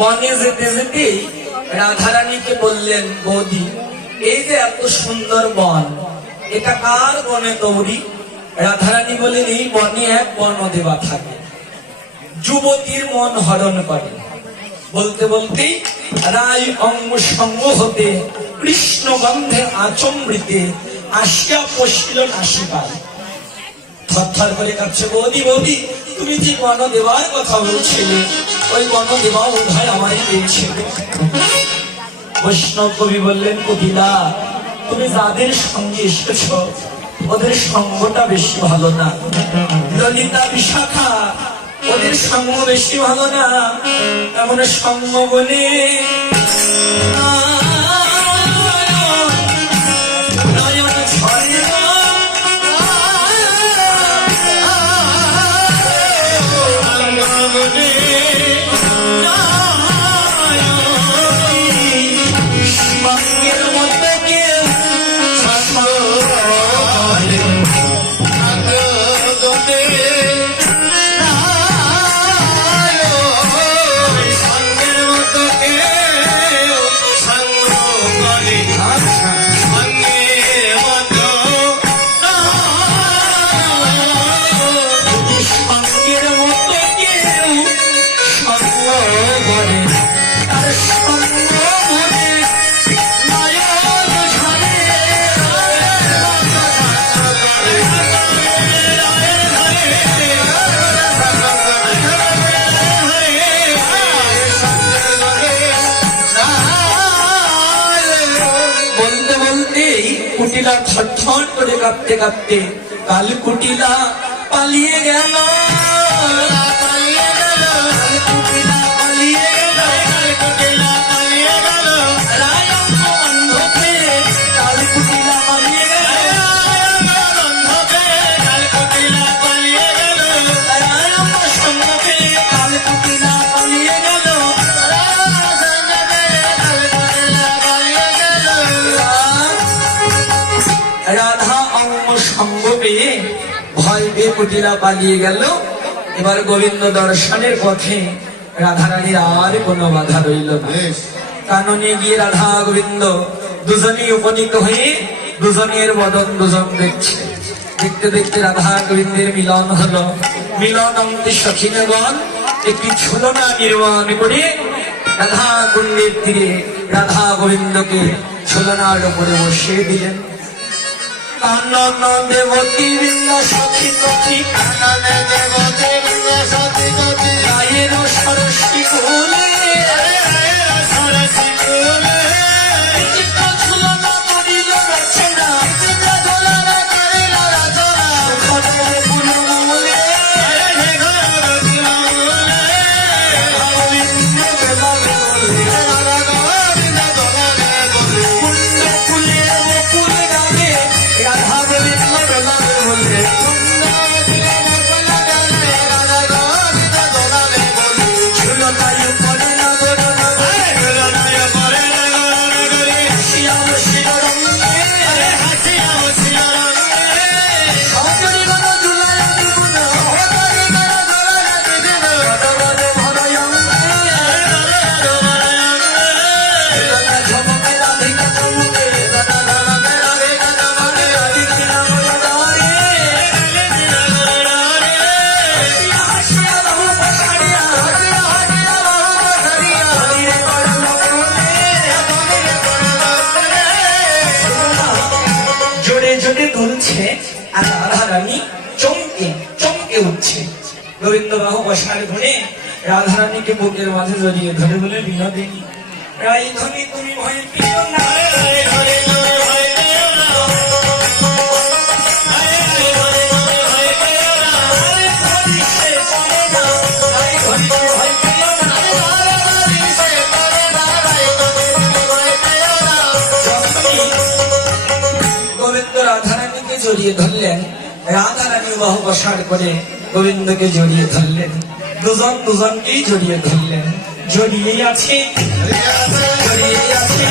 বনে যেতে যেতে রাধারানীকে বললেন, বৌদি এই যে এত সুন্দর বন, এটা কার বনে তৈরি? রাধারানী বলেন, এই বনে এক বনদেবা থাকে, যুবতীর মন হরণ করে। বলতে বলতেই রায় অঙ্গ সঙ্গ হতে কৃষ্ণ গন্ধে আচমৃতে আসিয়া পশিল নাসিপায়। থরথর করে কাঁপছে, বৌদি বৌদি তুমি যে বনদেবার কথা বলছিলে, ওই বনদেবা বোধ হয় আমারই পেয়েছিল। বৈষ্ণব কবি বললেন, কপিলা তুমি যাদের সঙ্গে এসেছ ওদের সঙ্গটা বেশি ভালো না। ললিতা বিশাখা ওদের সঙ্গ বেশি ভালো না। এমন সঙ্গ বলে কুটিলা ছটফট করে কাঁপতে কাঁপতে কাল কুটিলা পালিয়ে গেল। রাধা অঙ্গ সঙ্গ পেয়ে ভয় পেয়ে কুটিলা পালিয়ে গেল। এবার গোবিন্দ দর্শনের পথে রাধারানীর আর কোনো বাধা রইল না। কাননে গিয়ে রাধা গোবিন্দ দুজনেই উপনীত হয়ে দুজনের বদন দুজন দেখছে। দেখতে দেখতে রাধা গোবিন্দের মিলন হলো। মিলন অন্তে সখিনগণ একটি ছলনা নির্মাণ করে রাধা কুণ্ডের তীরে রাধা গোবিন্দকে ছলনার উপরে বসিয়ে দিলেন। কানন দেবতী বৃন্দ সখী সখী, কানন দেবতী বৃন্দ সখী সখী, গায়ের সরসী কুলে সরসী কুলে চিত্ত ছলনা করিল রচনা, চিত্ত ছলনা করিল রচনা, ঘরের বুলবুলে ঘরের বুলবুলে গোবিন্দ বেলালে বলে, রাধা গোবিন্দ দোলালে বলে, কুণ্ড ফুলে বকুল গানে রাধা গোবিন্দ দোলালে বলে, রাধা গোবিন্দ দোলালে বলে, ঝুলনায় পড়ে নগর নগরে, ঝুলনায় পড়ে নগর নগরে, হাসিয়া বসিল রঙে, হাসিয়া বসিল রঙে, সজরি গণ ঝুলায় দিবুন, সজরি গণ ঝুলায় দিবুন, রদরদ ভরয় অঙ্গে, রদরদ ভরয় অঙ্গে, রাধা ঝমকে রাধিকা চমকে, রাধা ঝমকে রাধিকা চমকে, রাধিকা নগর দ্বারে, রাধিকা নগর দ্বারে, হাসিয়া হাসিয়া বহু পছাড়িয়া, হাসিয়া হাসিয়া বহু পছাড়িয়া, ধীরে করল কোলে, ধীরে করল কোলে, জোরে জোরে দুলছে আর রাধারানী চমকে চমকে উঠছে। গোবিন্দ বাহু বসার ঘুরে রাধারানীকে বুকের মাঝে জড়িয়ে ধরে বলে, বিনোদিনী রাইধনী তুমি ভয় পেও না, রাইধনী তুমি ভয় পেও না, রাইধনী তুমি ভয় পেও না, জড়িয়ে ধরলেন, রাধা রানী বাহু প্রসার করে গোবিন্দকে জড়িয়ে ধরলেন, দুজন দুজনকেই জড়িয়ে ধরলেন। জড়িয়ে আছে জড়িয়ে আছে জড়িয়ে আছে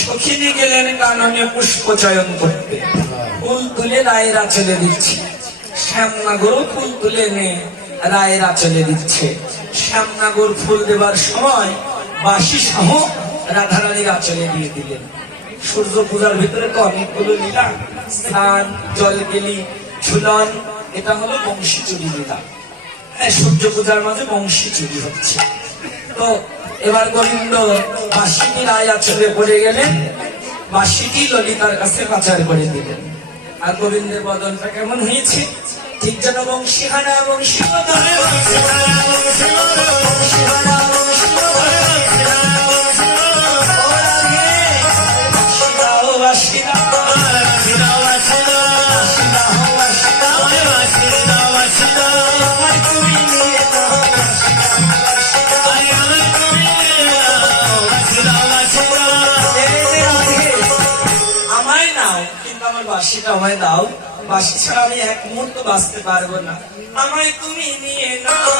সখিনী গেলেন কাননে পুষ্প চয়ন করতে, ফুল তুলে রায়ের আঁচলে দিচ্ছে। শ্যামনাগর ফুল তুলে এনে রায়ের আঁচলে দিচ্ছে। শ্যামনাগর ফুল দেবার সময় বাসি সহ রাধারানীর আঁচলে দিয়ে দিলেন। সূর্য পূজার ভিতরে তো অনেকগুলো লীলা, স্নান, জল গেলি, ঝুলন, এটা হলো বংশী চুরি লীলা। সূর্য পূজার মাঝে বংশী চুরি হচ্ছে। তো এবার গোবিন্দ বাঁশিটি রায় আঁচলে পড়ে গেলেন, বাঁশিটি ললিতার কাছে পাচার করে দিলেন। আর গোবিন্দের বদনটা কেমন হয়েছে? ঠিক যেন বংশীহারা বংশীবদনে বাঁশিটা আমায় দাও, বাঁশি ছাড়া আমি এক মুহূর্ত বাঁচতে পারবো না। আমায় তুমি নিয়ে নাও,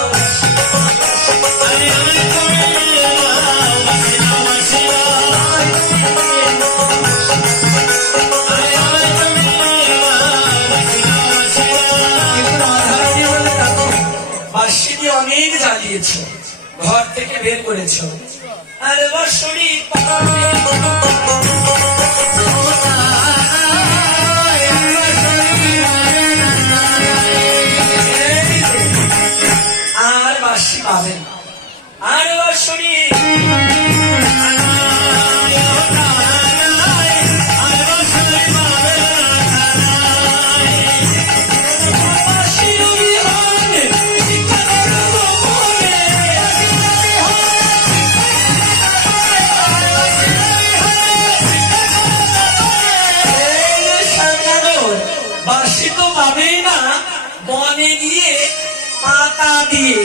বাঁশি দিয়ে অনেক জ্বালিয়েছ, ঘর থেকে বের করেছ। আরে বাঁশি পাবেন, আর বাঁশি তো পাবেই না, বনে গিয়ে পাতা দিয়ে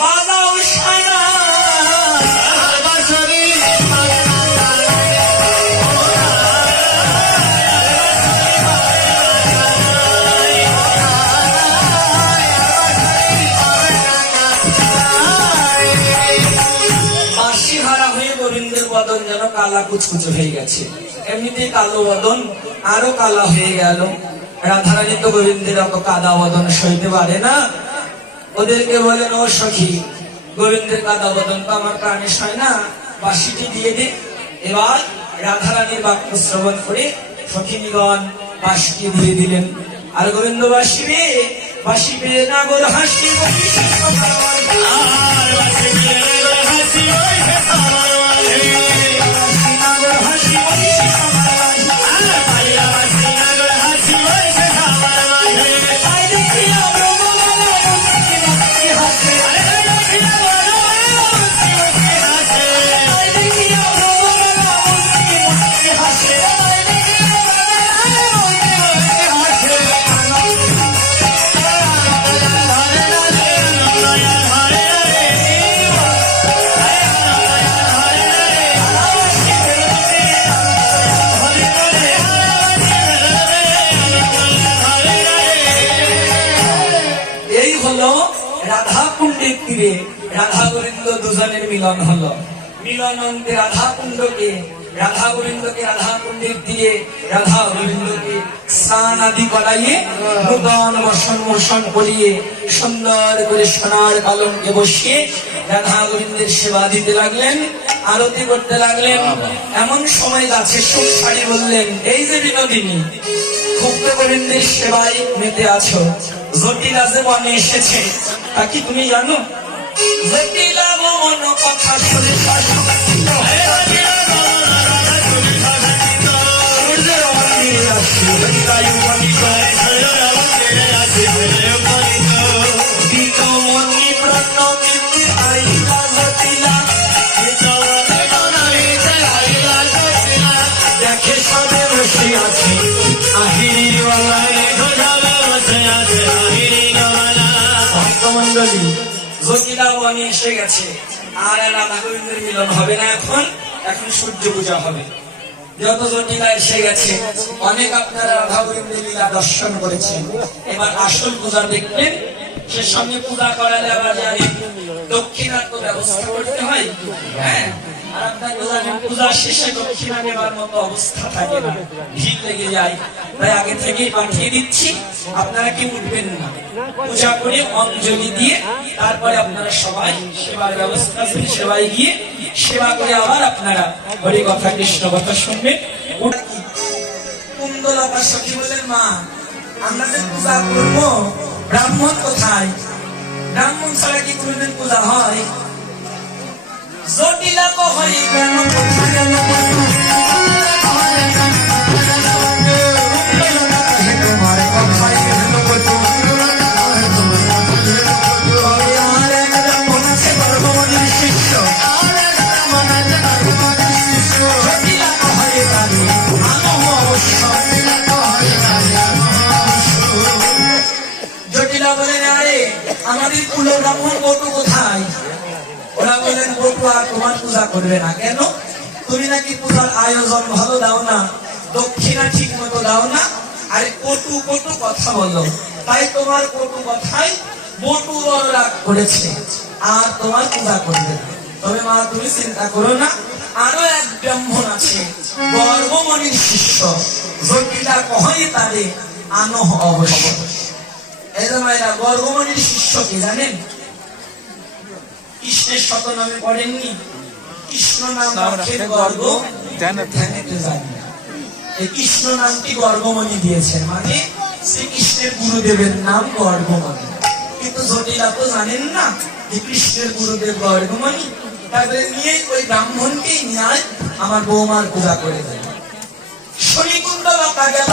বাজাও সানা। বাঁশিহারা হয়ে গোবিন্দের বদন যেন কালা কুচকুচে হয়ে গেছে। এমনিতেই কালো বদন আরো কালা হয়ে গেল। রাধারানী তো গোবিন্দের অত কাদা বদন সইতে পারে না। ওদেরকে বলেন, ও সখী, গোবিন্দের কাদা বদন তো আমার প্রাণে সয় না, বাঁশিটি দিয়ে দে। এবার রাধারানীর বাক্য শ্রবণ করে সখিনীগণ বাঁশিটি দিয়ে দিলেন। আর গোবিন্দ বাঁশি পেয়ে নাগর হাসি তীরে রাধা গোবিন্দ দুজনের মিলন হলো। মিলনান্তে রাধা কুণ্ডকে রাধা কুণ্ডের তীরে রাধা গোবিন্দকে স্নান আদি করাইয়ে নূতন বসন মোশন করিয়ে সুন্দর করে সোনার পালঙ্কে বসিয়ে রাধা গোবিন্দের সেবা দিতে লাগলেন, আরতি করতে লাগলেন। এমন সময় গাছে সুখ ছাড়ি বললেন, এই যে বিনোদিনী, খুব তো গোবিন্দের সেবায় মেতে আছো, জটিলা যে বনে এসেছে তা কি তুমি জানো? জটিলা মন কথা শুনে দেখে সবে বসে আছে ভক্তমন্ডলী, জটিলা বনে এসে গেছে। আর রাধা গোবিন্দের মিলন হবে না, এখন সূর্য পূজা হবে। যত জটিলা এসে গেছে, অনেক আপনারা রাধা গোবিন্দের লীলা দর্শন করেছেন, এবার আসল পূজা দেখবেন। সে সঙ্গে পূজা করালে আবার জানি দক্ষিণার তো ব্যবস্থা করতে হয়। হ্যাঁ, আর আপনারা জানেন পূজা শেষে দক্ষিণা নেবার মতো অবস্থা থাকে না, ভিড় লেগে যায়। তাই আগে থেকেই পাঠিয়ে দিচ্ছি, আপনারা কি উঠবেন না, পূজা করে অঞ্জলি দিয়ে তারপরে আপনারা সবাই সেবার ব্যবস্থা করে সেবায় গিয়ে সেবা করে আবার আপনারা হরি কথা কৃষ্ণ কথা শুনবেন। কুন্দলতা সখী বলেন, মা আমরা যে পূজা করবো, ব্রাহ্মণ কোথায়? ব্রাহ্মণ ছাড়া কি কোনদিন পূজা হয়? জটিলা তো হয় কেন, কোথায় গেল তোমার কথাই শিষ্য জটিলা বলেন, আরে আমাদের কুল ব্রাহ্মণ বটু কোথায়? ওরা বলেন, বটু আর তোমার পূজা করবে না। কেন? তুমি নাকি পূজার আয়োজন ভালো দাও না, দক্ষিণা ঠিক মতো দাও না, আরে কটু কটু কথা বলো, তাই তোমার কটু কথাই বটু রাগ করেছে আর তোমার পূজা করবে না। তবে মা তুমি চিন্তা করো না, আরো এক ব্রাহ্মণ আছে, গর্ভমণির শিষ্য, জটিলা কহে তারে আনহ অবশ্য। এই যে মায়েরা, গর্ভমণির শিষ্য কি জানেন? কৃষ্ণের শত নামে পড়েননি? কৃষ্ণ নাম রাখেন গর্গ, এই কৃষ্ণ নামটি গর্ভমণি দিয়েছেন, মানে শ্রীকৃষ্ণের গুরুদেবের নাম গর্ভমণি। কিন্তু জটিলা তো জানেন না যে কৃষ্ণের গুরুদেব গর্ভমণি। তাদের নিয়ে ওই ব্রাহ্মণকেই নিয়ে আমার বৌমার পূজা করে দেয়। শনিকুণ্ড বাপা গেল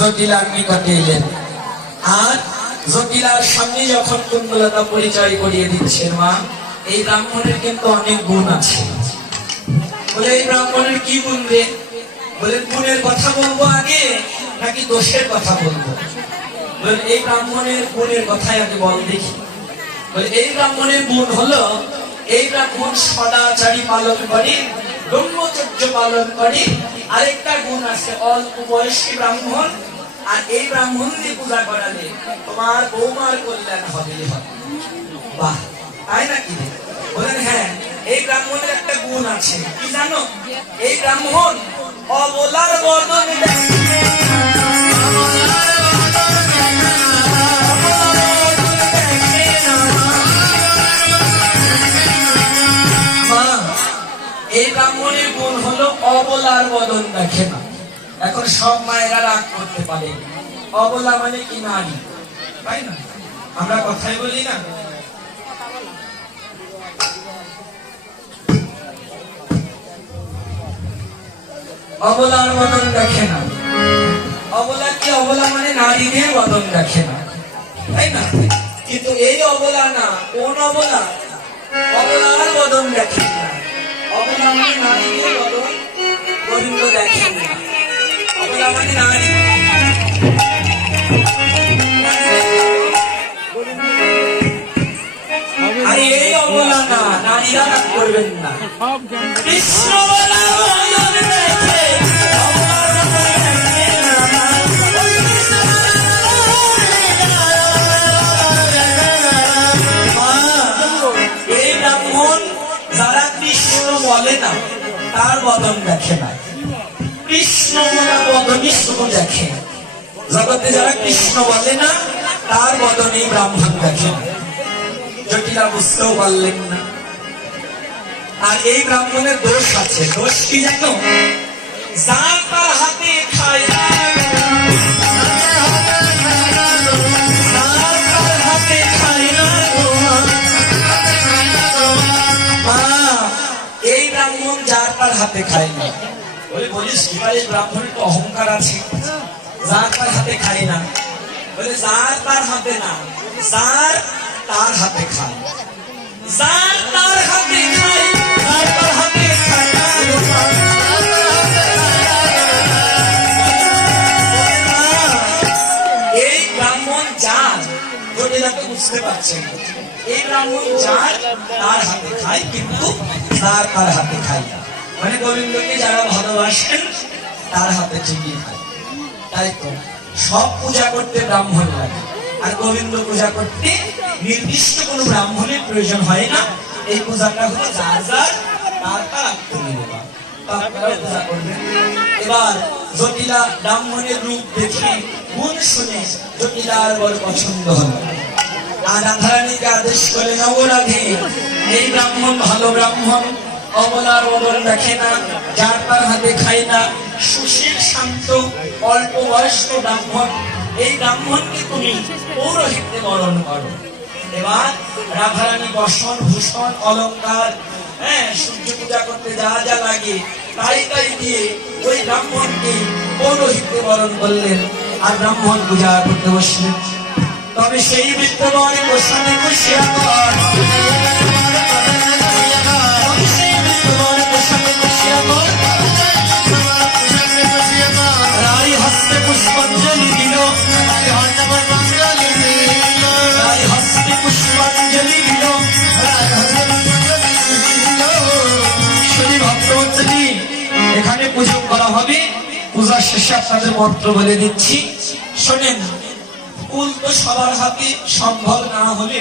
জটিলার নিকটে এলেন, আর জটিলার সামনে যখন কুণ্ডলতা পরিচয় করিয়ে দিচ্ছেন, মা এই ব্রাহ্মণের কিন্তু অনেক গুণ আছে। বলে, এই ব্রাহ্মণের কি গুণ রে? বলে, গুণের কথা বলবো আগে নাকি দোষের কথা বলবো? বলে, এই ব্রাহ্মণের গুণের কথাই আগে বল দেখি। বলে, এই ব্রাহ্মণের গুণ হলো, এই ব্রাহ্মণ সদাচারী পালন করে, ব্রহ্মচর্য পালন করে। আরেকটা গুণ আছে, অল্প বয়সী ব্রাহ্মণ, আর এই ব্রাহ্মণ দিয়ে পূজা করালে তোমার বৌমার কল্যাণ হবে। বাহ, তাই নাকি? বলেন হ্যাঁ। এই ব্রাহ্মণের একটা গুণ আছে, কি জানো? এই ব্রাহ্মণ অবলার বদন দেখে, এই ব্রাহ্মণের গুণ হলো অবলার বদন দেখে না। এখন সব মায়েরা রাগ করতে পারে, অবলা মানে কি? নারী, তাই না? আমরা কথাই বলি না, অবলার বদন দেখে না। অবলা কি? অবলা মানে নারীদের বদন দেখে না, তাই না? কিন্তু এই অবলা না, কোন অবলা? অবলার বদন দেখে না। অবলা মানে নারীদের বদন গোবিন্দ দেখেন না। অবলা মানে নারী, আর এই অবলা না, নারীরা রাগ করবেন না। কৃষ্ণ বলা বদন দেখে, এই ব্রাহ্মণ যারা কৃষ্ণ বলে না তার বদন দেখে না, কৃষ্ণ বলা বদনই শুধু দেখে। জগতে যারা কৃষ্ণ বলে না তার বদন এই ব্রাহ্মণ দেখে না। জটিলা বুঝতেও পারলেন না। আর এই ব্রাহ্মণের দোষ আছে। দোষ কি জানো? যার তার হাতে খায়, এই ব্রাহ্মণ যার তার হাতে খায় না। বলে বলিস কি ভাই, ব্রাহ্মণের তো অহংকার আছে, যার তার হাতে খায় না। বলে যার তার হাতে না, যার তার হাতে খায়, যার তার হাতে খায়, যার তার হাতে খায় না। এই ব্রাহ্মণ যার, জটিলাকে বুঝতে পারছেন, এই ব্রাহ্মণ যার তার হাতে খায়, কিন্তু যার তার হাতে খায় না। মানে গোবিন্দকে যারা ভালোবাসেন তার হাতে ঠিকই খায়। তাই তো সব পূজা করতে ব্রাহ্মণ লাগে, আর গোবিন্দ পূজা করতে নির্দিষ্ট কোনো ব্রাহ্মণের প্রয়োজন হয় না। এই পূজাটা হলো যার যার তার তার আত্মনির্ভর। আপনারা পূজা করবেন। এবার জটিলা ব্রাহ্মণের রূপ দেখে, গুণ শুনে জটিলার বড় পছন্দ হলো। আর রাধারানীকে আদেশ করে, নবরাধে এই ব্রাহ্মণ ভালো ব্রাহ্মণ, অবলার বদন দেখে না, যার তার হাতে খায় না, সুশীল শান্ত অল্প বয়স্ক ব্রাহ্মণ। এই ব্রাহ্মণকে তুমি পৌরোহিত্যে বরণ করো। এবার রাধারানী বসন ভূষণ অলঙ্কার, হ্যাঁ, সূর্য পূজা করতে যা যা লাগে তাই তাই দিয়ে ওই ব্রাহ্মণকে পৌরোহিত্যে বরণ করলেন। আর ব্রাহ্মণ পূজা করতে বসলেন। তবে সেই বিদ্যমান গোস্বামী বসিয়া কর, রায় হস্তে পুষ্পাঞ্জলি দিল, রায় হস্তে পুষ্পাঞ্জলি দিল। শরী ভক্তবৎসলী, এখানে পুজো করা হবে। পূজার শেষে আপনাদের মন্ত্র বলে দিচ্ছি, শোনেন। ফুল তো সবার হাতে সম্ভব না হলে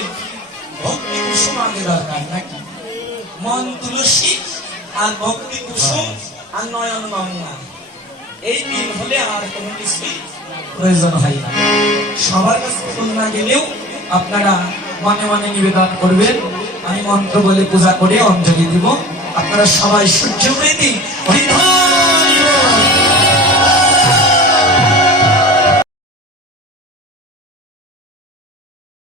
ভক্তি কুসুম আগে দরকার নাকি? মন তুলসী আর ভক্তি কুসুম আর নয়ন গঙ্গা, এই তিন হলে আর কোনো কিছুই প্রয়োজন হয় না। সবার কাছে ফুল না গেলেও আপনারা মনে মনে নিবেদন করবেন, আমি মন্ত্র বলে পূজা করে অঞ্জলি দিব। আপনারা সবাই সূর্য প্রীতি হরিধর